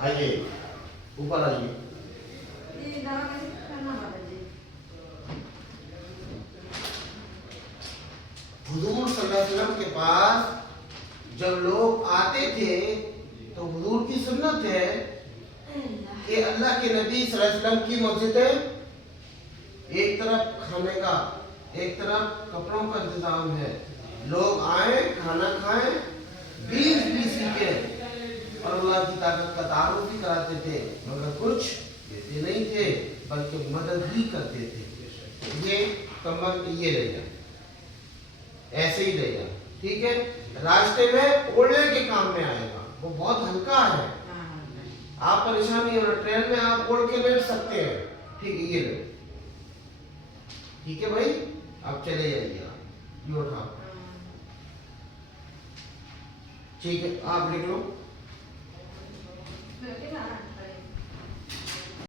आइए ऊपर आइए। हुजूर सल्लल्लाहु अलैहि वसल्लम के पास जब लोग आते थे तो हुजूर की सुन्नत है कि अल्लाह के नबी सल्लल्लाहु अलैहि वसल्लम की मस्जिद है, एक तरफ खाने का, एक तरफ कपड़ों का इंतजाम है, लोग आए खाना खाएं, 20-20 के और अल्लाह की ताकत का तारुफ भी कराते थे, मगर कुछ देते नहीं थे बल्कि मदद ही करते थे। ये कमर ये रहेगा, ऐसे ही रहेगा, ठीक है। रास्ते में ओढ़ने के काम में आएगा, वो बहुत हल्का है, आप परेशान नहीं होना, ट्रेन में आप ओढ़ के बैठ सकते हैं, ठीक है। ये लो, ठीक है भाई, आप चले जाइए, ये उठाओ, ठीक है, आप लिख लो।